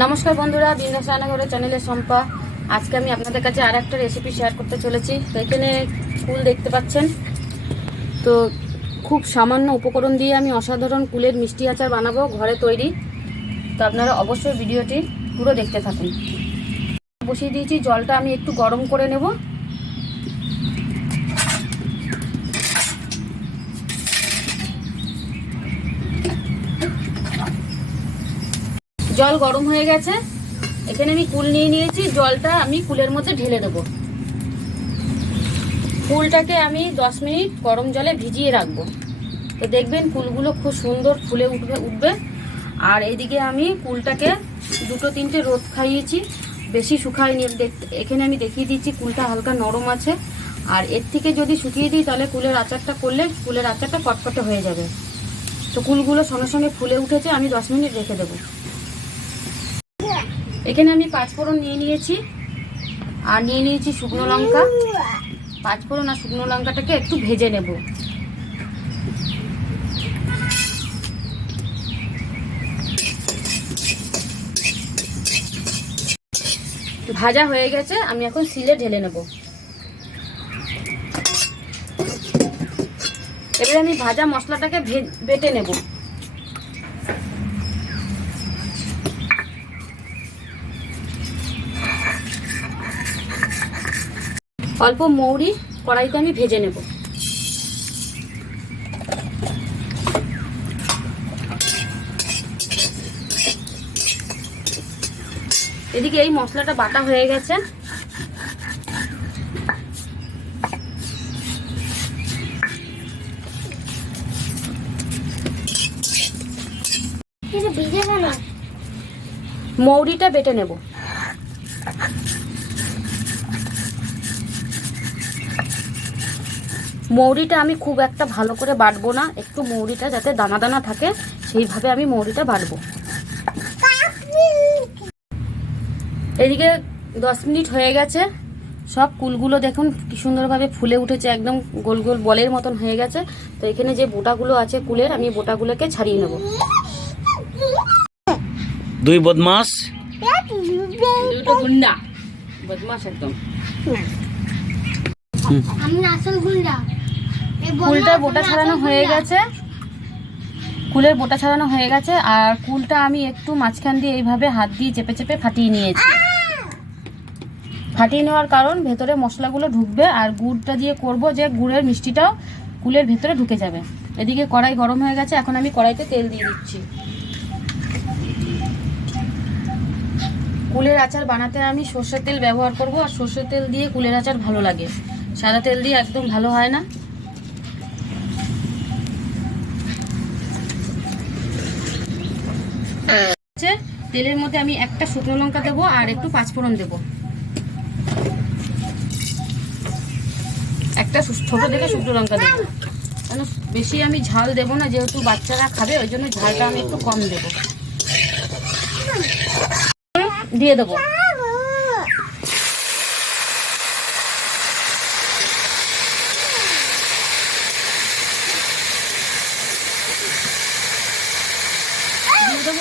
নমস্কার বন্ধুরা, বিন্দাস রান্নাঘরের চ্যানেলের সম্পা। আজকে আমি আপনাদের কাছে আর একটা রেসিপি শেয়ার করতে চলেছি। তো এখানে কুল দেখতে পাচ্ছেন। তো খুব সামান্য উপকরণ দিয়ে আমি অসাধারণ কুলের মিষ্টি আচার বানাবো, ঘরে তৈরি। তো আপনারা অবশ্যই ভিডিওটি পুরো দেখতে থাকুন। বসিয়ে দিয়েছি, জলটা আমি একটু গরম করে নেব। জল গরম হয়ে গেছে। এখানে আমি কুল নিয়ে নিয়েছি, জলটা আমি কুলের মধ্যে ঢেলে দেবো। কুলটাকে আমি 10 মিনিট গরম জলে ভিজিয়ে রাখবো। তো দেখবেন কুলগুলো খুব সুন্দর ফুলে উঠবে। আর এদিকে আমি কুলটাকে 2-3টে রোদ খাইয়েছি, বেশি শুকায়নি। এখানে আমি দেখিয়ে দিচ্ছি কুলটা হালকা নরম আছে। আর এর থেকে যদি শুকিয়ে দিই তাহলে কুলের আচারটা করলে কুলের আচারটা কটকটে হয়ে যাবে। তো কুলগুলো সঙ্গে সঙ্গে ফুলে উঠেছে, আমি 10 মিনিট রেখে দেবো। এখানে আমি 5 ফোড়ন নিয়ে নিয়েছি, আর নিয়ে নিয়েছি শুকনো লঙ্কা। 5 ফোড়ন আর শুকনো লঙ্কাটাকে একটু ভেজে নেব। ভাজা হয়ে গেছে, আমি এখন শিলে ঢেলে নেব। এবারে আমি ভাজা মশলাটাকে বেটে নেব। অল্প মৌরি কড়াইতে আমি ভেজে নেব। এদিকে এই মশলাটা বাটা হয়ে গেছে। মৌরিটা বেটে নেব। মৌরিটা আমি খুব একটা ভালো করে বাটবো না, একটু মৌরিটা যাতে দানা দানা থাকে সেইভাবে আমি মৌরিটা বাটবো। এদিকে 10 মিনিট হয়ে গেছে। সব কুলগুলো দেখুন কি সুন্দরভাবে ফুলে উঠেছে, একদম গোল গোল বলের মতন হয়ে গেছে। তো এখানে যে বোটাগুলো আছে কুলের, আমি বোটাগুলোকে ছাড়িয়ে নেব। দুই বদমাস, দুটো গুন্ডা বদমাস একদম। কুলটা বোটা ছাড়ানো হয়ে গেছে, কুলের বোটা ছাড়ানো হয়ে গেছে। আর কুলটা আমি একটু মাঝখান দিয়ে এইভাবে হাত দিয়ে চেপে চেপে ফাটিয়ে নিয়েছি। ফাটিয়ে নেওয়ার কারণ ভেতরে মশলাগুলো ঢুকবে, আর গুড়টা দিয়ে করব যে গুড়ের মিষ্টিটাও কুলের ভেতরে ঢুকে যাবে। এদিকে কড়াই গরম হয়ে গেছে, এখন আমি কড়াইতে তেল দিয়ে দিচ্ছি। কুলের আচার বানাতে আমি সর্ষের তেল ব্যবহার করব, আর সর্ষের তেল দিয়ে কুলের আচার ভালো লাগে, সাদা তেল দিয়ে একদম ভালো হয় না। তেলের মধ্যে আমি একটা শুকনো লঙ্কা দেবো আর একটু 5 ফোড়ন দেবো। একটা ছোট দেখে শুকনো লঙ্কা দেবো, কেন বেশি আমি ঝাল দেবো না, যেহেতু বাচ্চারা খাবে ওই জন্য ঝালটা আমি একটু কম দেবো। দিয়ে দেবো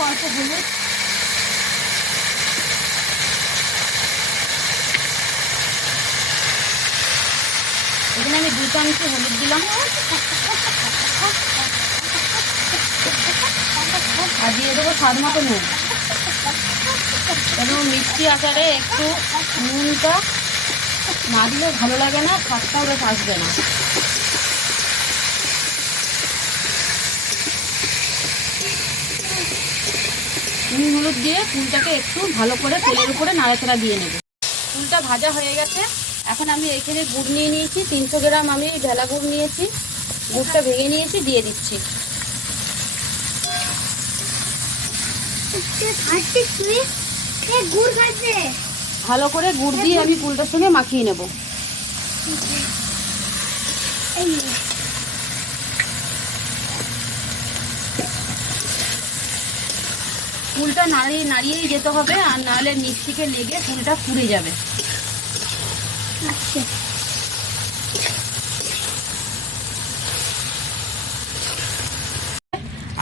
অল্প হলুদ। এখানে আমি 2 চামচ হলুদ দিলাম, আর দিয়ে দেবো স্বাদ মতো নুন। কারণ মিষ্টি আচারে একটু নুনটা না দিলে ভালো লাগে না, স্বাদটাও বেশ আসবে না। নুন হলুদ দিয়ে কুলটাকে একটু ভালো করে তেলের উপরে নাড়াচাড়া দিয়ে নেব। কুলটা ভাজা হয়ে গেছে। এখন আমি এখানে গুড় নিয়ে নিয়েছি, 300 গ্রাম আমি ঢেলা গুড় নিয়েছি। গুড়টা ভেঙে নিয়েছি, দিয়ে দিচ্ছি। ভালো করে গুড় দিয়ে আমি কুলটার সঙ্গে মাখিয়ে নেব। কুলটা নাড়িয়েই যেতে হবে, আর নাহলে নিচ থেকে লেগে কুলটা পুড়ে যাবে।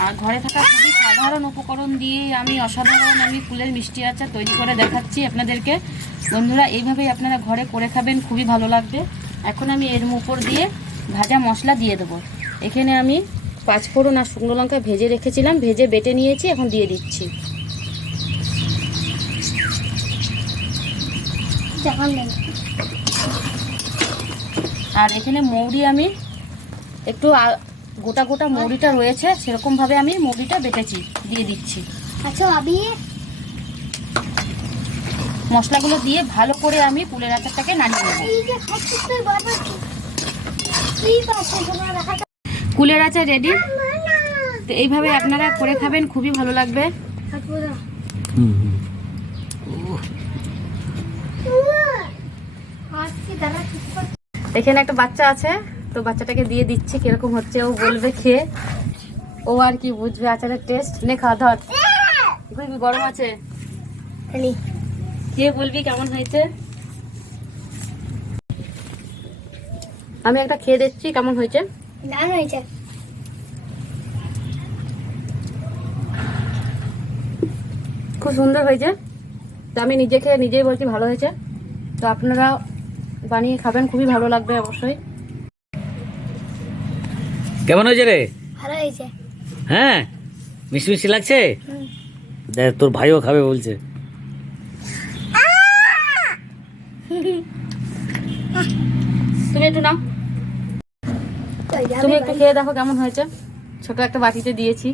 আর ঘরে থাকা খুবই সাধারণ উপকরণ দিয়ে আমি ফুলের মিষ্টি আচার তৈরি করে দেখাচ্ছি আপনাদেরকে। বন্ধুরা এইভাবেই আপনারা ঘরে করে খাবেন, খুবই ভালো লাগবে। এখন আমি এর উপর দিয়ে ভাজা মশলা দিয়ে দেবো। এখানে আমি 5 ফোড়ন আর শুকনো লঙ্কা ভেজে রেখেছিলাম, ভেজে বেটে নিয়েছি, এখন দিয়ে দিচ্ছি। আর এখানে মৌরি আমি একটু গোটা গোটা মৌরিটা রয়েছে, সেরকমভাবে আমি মৌরিটা বেটেছি, দিয়ে দিচ্ছি। আচ্ছা ভাবি, মশলাগুলো দিয়ে ভালো করে আমি কুলের আচারটাকে নাড়িয়ে নেব। কুলের আচার রেডি। তো এইভাবে আপনারা করে খাবেন, খুবই ভালো লাগবে। এখানে একটা বাচ্চা আছে, তো বাচ্চাটাকে দিয়ে দিচ্ছি, কিরকম হচ্ছে ও বলবে খেয়ে। ও আর কি বুঝবে আচারের টেস্ট। নে খাওয়া ধর, খুবই গরম আছে, খেয়ে বলবি কেমন হয়েছে। আমি একটা খেয়ে দিচ্ছি, কেমন হয়েছে। দারুণ হয়েছে। খুব সুন্দর হয়েছে। তো আমি নিজে খেয়ে নিজেই বলছি ভালো হয়েছে। তো আপনারা বানিয়ে খাবেন, খুবই ভালো লাগবে অবশ্যই। কেমন হয়েছে রে? ভালো হয়েছে। হ্যাঁ, মিষ্টি মিষ্টি লাগছে। দেখ তোর ভাইও খাবে বলছে। তুমি একটু নাও, তুমি একটু খেয়ে দেখো কেমন হয়েছে। ছোট একটা বাটিতে দিয়েছি।